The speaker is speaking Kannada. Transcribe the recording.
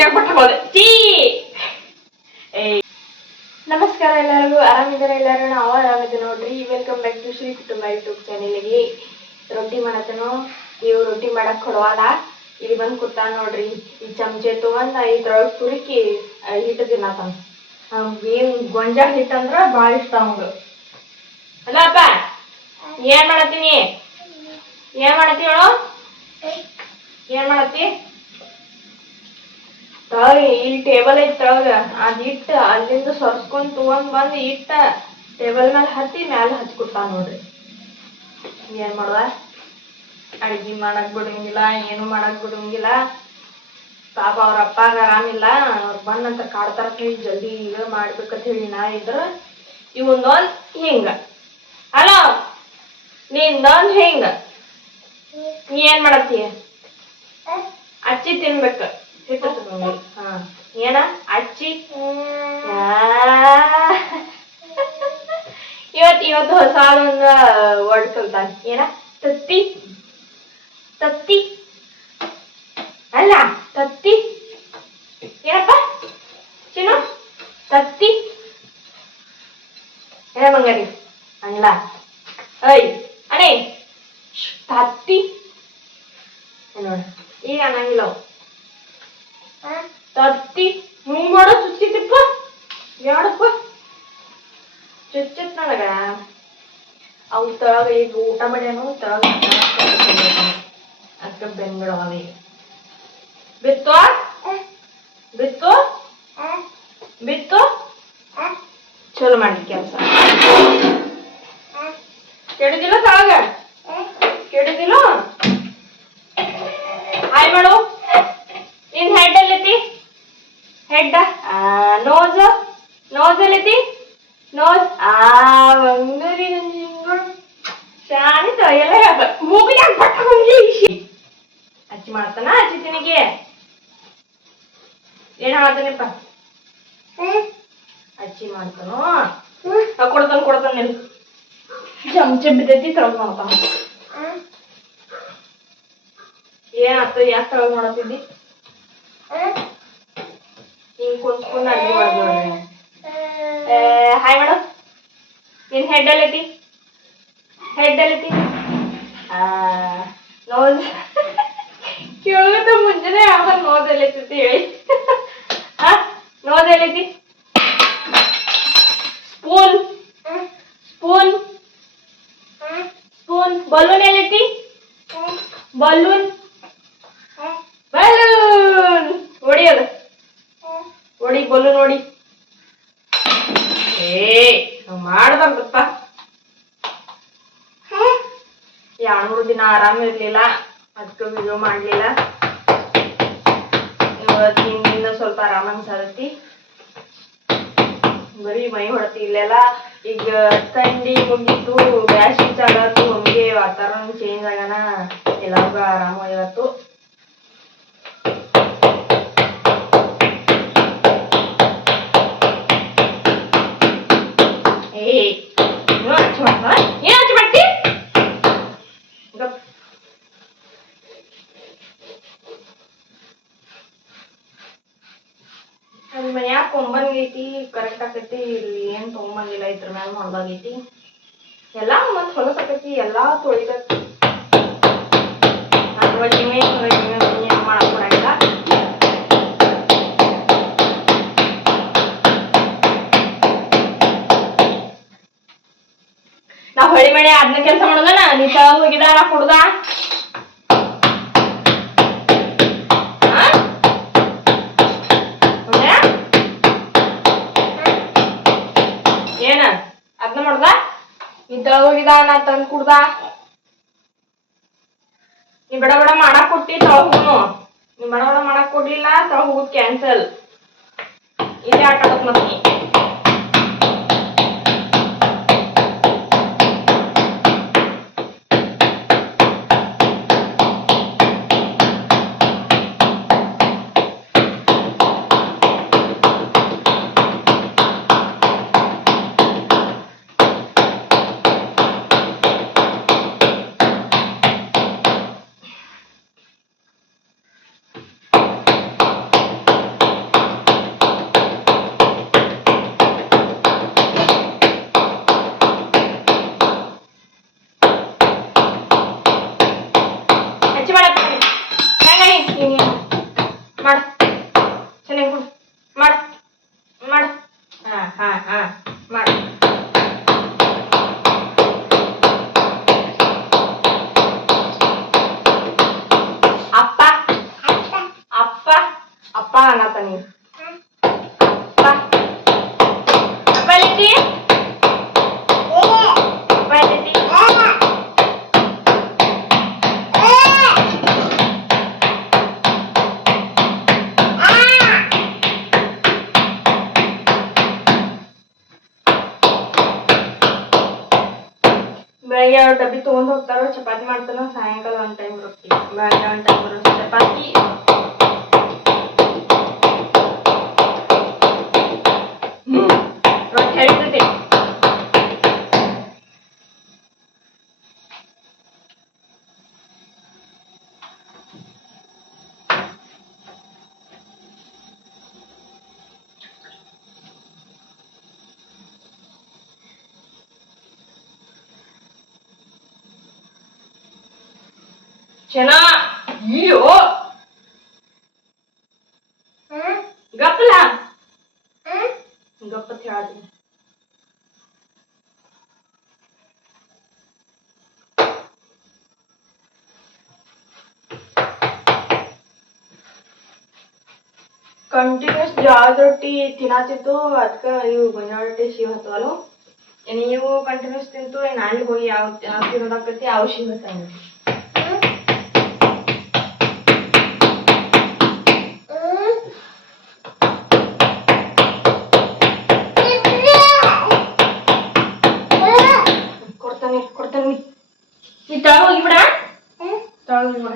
ಗುಂಡ್ಯಾಗ ಪಟ್ಟ ಟೀ. ನಮಸ್ಕಾರ ಎಲ್ಲರಿಗೂ, ಆರಾಮಿದ್ದಾರೆ ಎಲ್ಲರೂ? ನಾವು ಆರಾಮಿದ್ದೆ ನೋಡ್ರಿ. ವೆಲ್ಕಮ್ ಬ್ಯಾಕ್ ಟು ಶ್ರೀ ಕುಟುಂಬ ಯೂಟ್ಯೂಬ್ ಚಾನೆಲ್ಗೆ. ರೊಟ್ಟಿ ಮಾಡತ್ತನು, ಇವ್ ರೊಟ್ಟಿ ಮಾಡಕ್ ಕೊಡವಲ್ಲ, ಇಲ್ಲಿ ಬಂದು ಕೂತಾನ ನೋಡ್ರಿ. ಈ ಚಮಚೆ ತಗೊಂಡ್ ಇದ್ರೊಳಗೆ ತುರುಕಿ ಹಿಟ್ಟು ತಿನ್ನತಾನ. ಏನ್ ಗೊಂಜಾಳ ಹಿಟ್ಟಂದ್ರ ಭಾಳ ಇಷ್ಟ ಅವಂಗ. ಅಲ್ಲಪ್ಪ, ಏನ್ ಮಾಡತ್ತೀನಿ? ಏನ್ ಮಾಡತ್ತಿ ಹೇಳು? ಏನ್ ಮಾಡತ್ತಿ? ಇಲ್ಲಿ ಟೇಬಲ್ ಐತಿ ತೆಳಗ, ಅದ್ ಇಟ್ಟ ಅಲ್ಲಿಂದ ಸೊರ್ಸ್ಕೊಂಡ್ ತಗೊಂಡ್ ಬಂದ್ ಇಟ್ಟ ಟೇಬಲ್ ಮೇಲೆ ಹತ್ತಿ ಮ್ಯಾಲ ಹಚ್ಕೊಡ್ತಾನ ನೋಡ್ರಿ. ಏನ್ ಮಾಡುವ, ಅಡ್ಗಿ ಮಾಡಕ್ ಬಿಡಂಗಿಲ್ಲ, ಏನು ಮಾಡಕ್ ಬಿಡಂಗಿಲ್ಲ. ಪಾಪ ಅವ್ರ ಅಪ್ಪಾಗ ಆರಾಮಿಲ್ಲ, ಅವ್ರು ಬಂದಂತ ಕಾಡ್ತಾರ ಜಲ್ದಿ ಈಗ ಮಾಡ್ಬೇಕಂತ ಹೇಳಿ ನಾ ಇದ್ರ ಇವೊಂದೊಂದ್ ಹಿಂಗ. ಹಲೋ, ನಿಂದೊಂದ್ ಹಿಂಗ. ನೀ ಏನ್ ಮಾಡತ್ತೀಯ? ಅಚ್ಚಿ ತಿನ್ಬೇಕ. ಹಾ, ಏನ ಅಚ್ಚಿ? ಇವತ್ತು ಹೊಸ ಒಂದು ವರ್ಡ್ ಕಲ್ತಾನ. ಏನ? ತತ್ತಿ. ತತ್ತಿ ಅಲ್ಲ, ತತ್ತಿ. ಏನಪ್ಪ ಚಿನ್ನು? ತತ್ತಿ ಏನ ಮಂಗಾರಿ? ಅಲ್ಲ, ಐ ಅಣೆ ತತ್ತಿ ನೋಡ. ಈಗ ಅನ್ನಂಗಿಲ್ಲ ತತ್ತಿ. ಮುಂಗೋಡ ಚುಚ್ಚಿತಿಪ್ಪ, ಯಾಡಪ್ಪ ಚುಚ್ಚಿತ್ ನನಗ. ಅವ್ ತಳಗ ಈಗ ಊಟ ಮಾಡ್ಯಾನು, ತಳಗ ಅಕ್ಕ ಬೆಂಗಳೂರು ಬಿತ್ತು ಬಿತ್ತು ಬಿತ್ತು. ಚಲೋ ಮಾಡಿ ಕೆಲಸ. ಕೆಡುದಿಲ್ಲ ತಳಗ, ಕೆಡುದಿಲ್ಲ. ಹಾಯ್ ಮಾಡು. ನಿನ್ ಹೆಡ್ ಎಲ್ಲೈತಿ? ಹೆಡ್ ನೋಸ್, ನೋಸ್ ಎಲ್ಲೈತಿ? ನೋಸ್ ಒಂದೂರಿ ಶಾನಿ ಎಲ್ಲ ಹೇಳ್ತ ಮೂಗಿನಾಗ ಬಟ್ಟ ಬಂದಿ. ಅಚ್ಚಿ ಮಾಡ್ತಾನ, ಅಚ್ಚಿ ತಿನಿಗೆ ಏನ್ ಹೇಳ್ತಾನಪ್ಪ? ಅಚ್ಚಿ ಮಾಡ್ತಾನು, ಕೊಡ್ತಾನ ಕೊಡ್ತಾನ ನಿನ್ ಚಮಚೆ ಬಿದ್ದೈತಿ ತಳಗ್ ಮಾಡ್ತಾನ. ಏನಾತ? ಯಾಕೆ ತಳಗ್ ಮಾಡತ್ತಿದ್ದಿ? ಹಿಂಗ್ ಕುಂತ್ಕೊಂಡ್ ಅಡ್ಗೆ ಮಾಡ್ಬೋಡ್ರಿ. ಹಾಯ್ ಮಾಡು. ನಿನ್ ಹೆಡ್ ಎಲ್ಲೈತಿ? ಹೆಡ್ ಎಲ್ಲೈತಿ? ನೋಸ್ ಕೇಳೋದ ಮುಂಜಾನೆ ಯಾವ ನೋಸ್ ಎಲ್ಲೈತಿ ಹೇಳಿ. ನೋಸ್ ಎಲ್ಲೈತಿ? Spoon, spoon, spoon. ಬಲೂನ್ ಎಲ್ಲೈತಿ? ಬಲೂನ್, ಬಲೂನ್ ಹೊಡಿಯೋದು, ಹೊಡಿ ಬಲೂನ್ ಹೊಡಿ. ಮಾಡ್ಬಾರ್ದಪ್ಪ. 2-3 ದಿನ ಆರಾಮ ಇರ್ಲಿಲ್ಲ, ಅದಕ್ಕೆ ವಿಡಿಯೋ ಮಾಡ್ಲಿಲ್ಲ. ಇವತ್ತಿನಿಂದ ಸ್ವಲ್ಪ ಆರಾಮ ಅನ್ಸತಿ. ಬರೀ ಮೈ ಹೊಡತಿ ಇಲ್ಲೆಲ್ಲ. ಈಗ ಥಂಡಿ ಮುಗಿತು, ಬ್ಯಾಸಿಗೆ ಚಾಲಾತು, ಹಂಗೆ ವಾತಾವರಣ ಚೇಂಜ್ ಆಗಾನ ಎಲ್ಲರಿಗೂ ಆರಾಮ ಇವತ್ತು. ಮನ್ಯಾಗ ಕೊಂಬಂಗೈತಿ, ಕರೆಕ್ಟ್ ಆಕೈತಿ. ಇಲ್ಲಿ ಏನ್ ತೊಗೊಂಬಂಗಿಲ್ಲ, ಇದ್ರ ಮ್ಯಾಲ ಹೊಲ್ದಾಗೈತಿ ಎಲ್ಲಾ. ಮತ್ ಹೊಲಸಾಕೈತಿ, ಎಲ್ಲಾ ತೊಳಿಬೇಕು. ಮಾಡಕ್ ಬರಂಗಿಲ್ಲ. ನಾ ಹೊಳಿ ಮನೆ ಅದನ್ನ ಕೆಲ್ಸ ಮಾಡೋದನ. ನೀ ತಳಗ ಹೋಗಿದ ನಾ ಕುಡ್ದ. ಏನ ಅದನ್ನ ಮಾಡ್ದ? ನೀ ತಳಗ ಹೋಗಿದ ನಾ ತಂದ್ ಕುಡ್ದ. ನೀ ಬಡ ಬಡ ಮಾಡಕ್ ಕೊಟ್ಟಿ ತಳಗ ಹೋಗುನು. ನೀ ಬಡ ಬಡ ಮಾಡಕ್ ಕೊಡ್ಲಿಲ್ಲ, ತಳಗ ಹೋಗುದ್ ಕ್ಯಾನ್ಸಲ್. ಇದೇ ಆಟ ಆಡತ್ ಮತ್ ನೀ. ಅಪ್ಪ ಅನ್ನತಾನಿ ಅಪ್ಪ ಅಪ್ಪ ಎಲ್ಲಿದಿ ಅಪ್ಪ ಎಲ್ಲಿದಿ ಬೆಳಗ್ಗೆ 2 ಡಬ್ಬಿ ತಗೊಂಡ್ ಹೋಗ್ತಾರ ಚಪಾತಿ ಮಾಡ್ತಾನ ಸಾಯಂಕಾಲ 1 ಟೈಮ್ ರೊಟ್ಟಿ ಬೆಳಗ್ಗೆ 1 ಟೈಮ್ ಚಪಾತಿ ರೊಟ್ಟಿ ಹೇಳ್ತೈತಿ ಚೆನ್ನ ಅಯ್ಯೋ ಗಪ್ಪಲ ಗಪ್ಪತ್ ಹೇಳ್ತೀನಿ ಕಂಟಿನ್ಯೂಸ್ ಜೋಳದ ರೊಟ್ಟಿ ತಿನ್ನತಿತ್ತು ಅದಕ್ಕ ಇವು ಗೊಂಜಾಳ ರೊಟ್ಟಿ ಸಿವ್ ಹತ್ತವಲ್ಲ ನೀವು ಕಂಟಿನ್ಯೂಸ್ ತಿಂತು ನಾಳೆ ಹೋಗಿ ಯಾವ ತಿನ್ನೋದಾಕತಿ ಯಾವ ಸಿವ್ ಹತ್ತ ಕೊಡ್ತಾನೆ ಈ ತಳ ಹೋಗಿ ಬಿಡ ತಳ ಹೋಗಿ ಬಿಡ